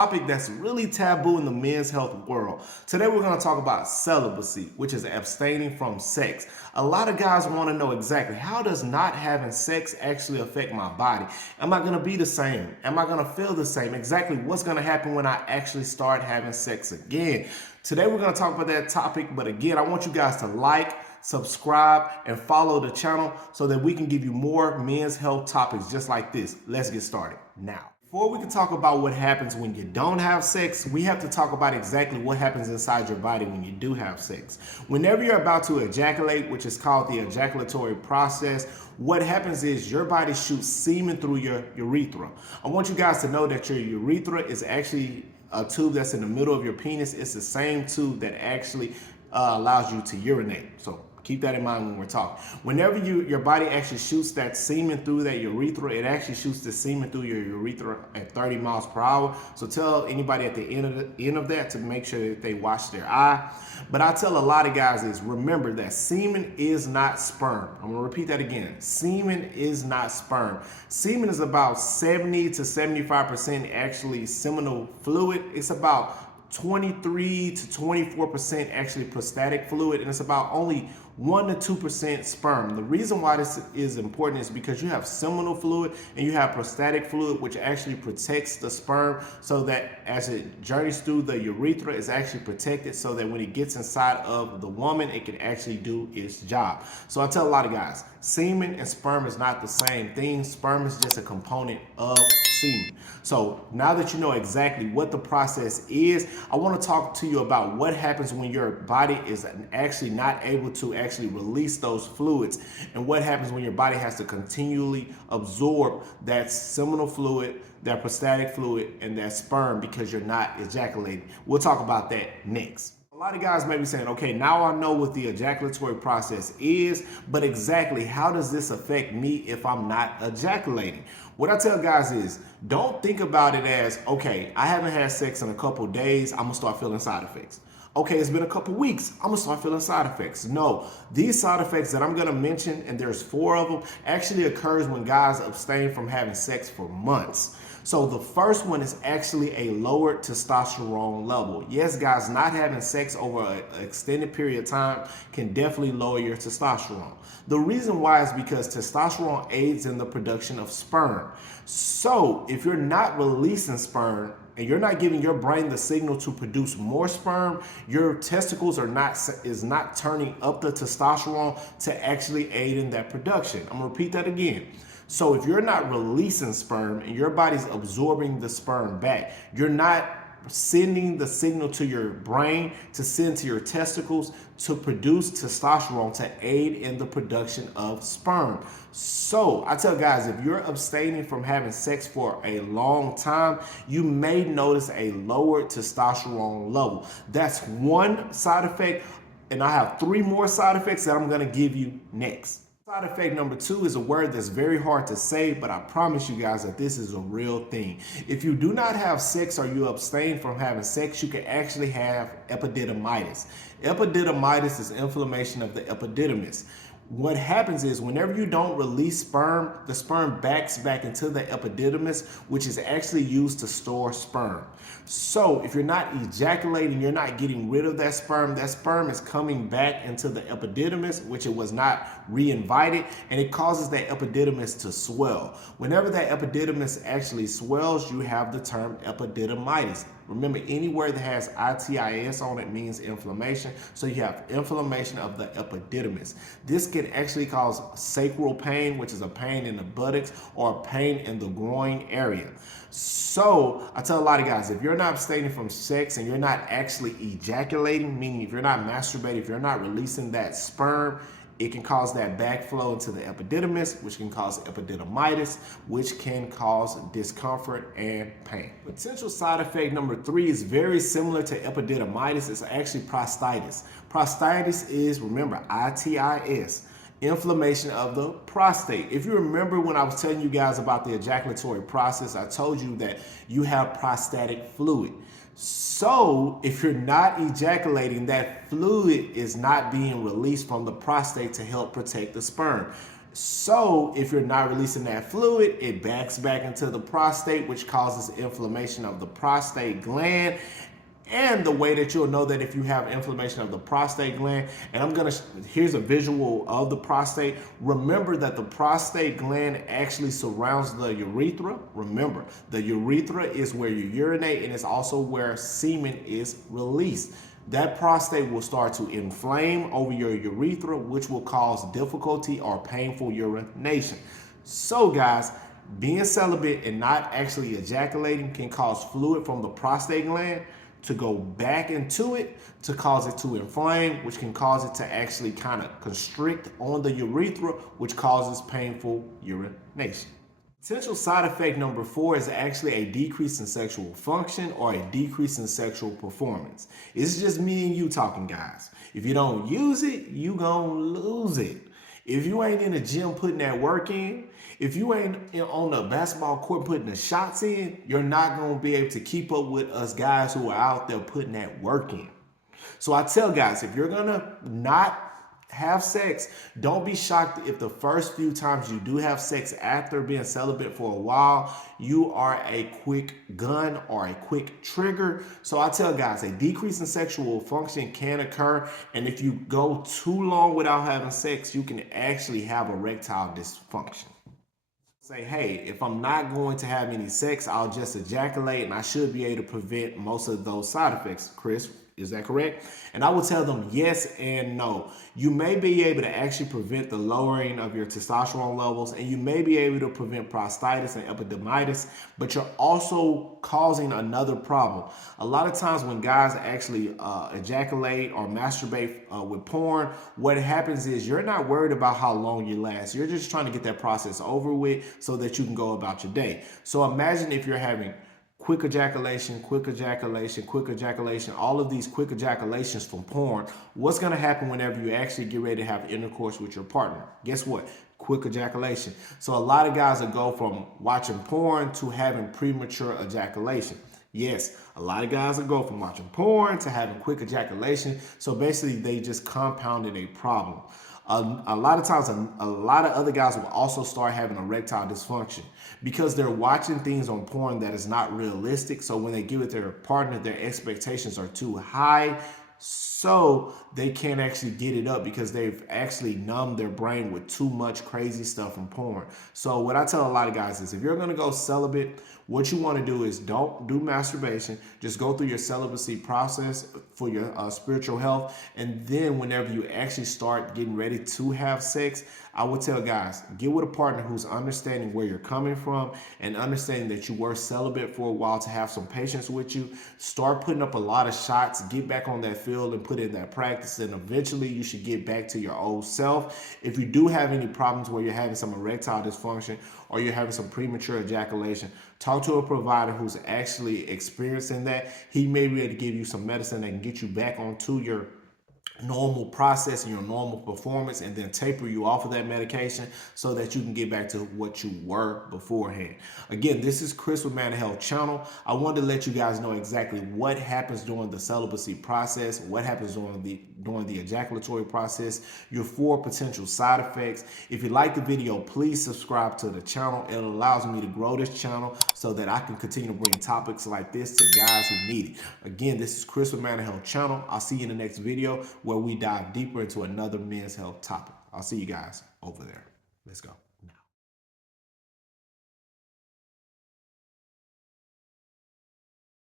Topic that's really taboo in the men's health world. Today we're going to talk about celibacy, which is abstaining from sex. A lot of guys want to know exactly how does not having sex actually affect my body? Am I going to be the same? Am I going to feel the same? Exactly what's going to happen when I actually start having sex again? Today we're going to talk about that topic, but again, I want you guys to like, subscribe, and follow the channel so that we can give you more men's health topics just like this. Let's get started now. Before we can talk about what happens when you don't have sex, we have to talk about exactly what happens inside your body when you do have sex. Whenever you're about to ejaculate, which is called the ejaculatory process, what happens is your body shoots semen through your urethra. I want you guys to know that your urethra is actually a tube that's in the middle of your penis. It's the same tube that actually allows you to urinate. So keep that in mind when we're talking. Whenever your body actually shoots that semen through that urethra, it actually shoots the semen through your urethra at 30 miles per hour. So tell anybody at the end of that to make sure that they wash their eye. But I tell a lot of guys is remember that semen is not sperm. I'm gonna repeat that again. Semen is not sperm. Semen is about 70 to 75% actually seminal fluid. It's about 23 to 24% actually prostatic fluid, and it's about only 1 to 2% sperm. The reason why this is important is because you have seminal fluid and you have prostatic fluid, which actually protects the sperm so that as it journeys through the urethra, it's actually protected so that when it gets inside of the woman, it can actually do its job. So I tell a lot of guys, semen and sperm is not the same thing. Sperm is just a component of semen. So now that you know exactly what the process is, I want to talk to you about what happens when your body is actually not able to actually release those fluids, and what happens when your body has to continually absorb that seminal fluid, that prostatic fluid, and that sperm because you're not ejaculating. We'll talk about that next. A lot of guys may be saying, okay, now I know what the ejaculatory process is, but exactly how does this affect me if I'm not ejaculating? What I tell guys is, don't think about it as, okay, I haven't had sex in a couple days, I'm gonna start feeling side effects. Okay, it's been a couple weeks, I'm gonna start feeling side effects. No, these side effects that I'm gonna mention, and there's 4 of them, actually occurs when guys abstain from having sex for months. So the first one is actually a lowered testosterone level. Yes, guys, not having sex over an extended period of time can definitely lower your testosterone. The reason why is because testosterone aids in the production of sperm. So if you're not releasing sperm, and you're not giving your brain the signal to produce more sperm, your testicles is not turning up the testosterone to actually aid in that production. I'm gonna repeat that again. So if you're not releasing sperm and your body's absorbing the sperm back, you're not sending the signal to your brain to send to your testicles to produce testosterone to aid in the production of sperm. So I tell guys, if you're abstaining from having sex for a long time, you may notice a lower testosterone level. That's one side effect, and I have 3 more side effects that I'm gonna give you next. Side effect number 2 is a word that's very hard to say, but I promise you guys that this is a real thing. If you do not have sex or you abstain from having sex, you can actually have epididymitis. Epididymitis is inflammation of the epididymis. What happens is whenever you don't release sperm, the sperm backs back into the epididymis, which is actually used to store sperm. So if you're not ejaculating, you're not getting rid of that sperm is coming back into the epididymis, which it was not re-invited, and it causes that epididymis to swell. Whenever that epididymis actually swells, you have the term epididymitis. Remember, any word that has itis on it means inflammation. So you have inflammation of the epididymis. This can actually cause sacral pain, which is a pain in the buttocks or a pain in the groin area. So I tell a lot of guys, if you're not abstaining from sex and you're not actually ejaculating, meaning if you're not masturbating, if you're not releasing that sperm, it can cause that backflow into the epididymis, which can cause epididymitis, which can cause discomfort and pain. Potential side effect number 3 is very similar to epididymitis. It's actually prostatitis. Prostatitis is, remember, itis. Inflammation of the prostate. If you remember when I was telling you guys about the ejaculatory process, I told you that you have prostatic fluid. So if you're not ejaculating, that fluid is not being released from the prostate to help protect the sperm. So if you're not releasing that fluid, it backs back into the prostate, which causes inflammation of the prostate gland. And the way that you'll know that if you have inflammation of the prostate gland, and here's a visual of the prostate. Remember that the prostate gland actually surrounds the urethra. Remember, the urethra is where you urinate, and it's also where semen is released. That prostate will start to inflame over your urethra, which will cause difficulty or painful urination. So guys, being celibate and not actually ejaculating can cause fluid from the prostate gland to go back into it, to cause it to inflame, which can cause it to actually kind of constrict on the urethra, which causes painful urination. Potential side effect number 4 is actually a decrease in sexual function or a decrease in sexual performance. It's just me and you talking, guys. If you don't use it, you gonna lose it. If you ain't in the gym putting that work in, if you ain't on the basketball court putting the shots in, you're not gonna be able to keep up with us guys who are out there putting that work in. So I tell guys, if you're gonna not have sex, don't be shocked if the first few times you do have sex after being celibate for a while, you are a quick gun or a quick trigger. So I tell guys, a decrease in sexual function can occur, and if you go too long without having sex, you can actually have erectile dysfunction. Say, hey, if I'm not going to have any sex, I'll just ejaculate, and I should be able to prevent most of those side effects. Chris, is that correct? And I will tell them yes and no. You may be able to actually prevent the lowering of your testosterone levels, and you may be able to prevent prostatitis and epididymitis, but you're also causing another problem. A lot of times when guys actually ejaculate or masturbate with porn, what happens is you're not worried about how long you last. You're just trying to get that process over with so that you can go about your day. So imagine if you're having quick ejaculation, quick ejaculation, quick ejaculation, all of these quick ejaculations from porn. What's going to happen whenever you actually get ready to have intercourse with your partner? Guess what? Quick ejaculation. So a lot of guys will go from watching porn to having premature ejaculation. Yes, a lot of guys will go from watching porn to having quick ejaculation. So basically, they just compounded a problem. A lot of times, a lot of other guys will also start having erectile dysfunction because they're watching things on porn that is not realistic. So when they get with their partner, their expectations are too high. So they can't actually get it up because they've actually numbed their brain with too much crazy stuff from porn. So what I tell a lot of guys is if you're going to go celibate, what you want to do is don't do masturbation. Just go through your celibacy process for your spiritual health. And then whenever you actually start getting ready to have sex, I would tell guys, get with a partner who's understanding where you're coming from and understanding that you were celibate for a while to have some patience with you. Start putting up a lot of shots, get back on that field and put in that practice. And eventually you should get back to your old self. If you do have any problems where you're having some erectile dysfunction or you're having some premature ejaculation, talk to a provider who's actually experiencing that. He may be able to give you some medicine that can get you back onto your normal process and your normal performance and then taper you off of that medication so that you can get back to what you were beforehand. Again, this is Chris with Man Health Channel. I wanted to let you guys know exactly what happens during the celibacy process, what happens during the ejaculatory process, your 4 potential side effects. If you like the video, please subscribe to the channel. It allows me to grow this channel so that I can continue to bring topics like this to guys who need it. Again, this is Chris with Man Health Channel. I'll see you in the next video where we dive deeper into another men's health topic. I'll see you guys over there. Let's go.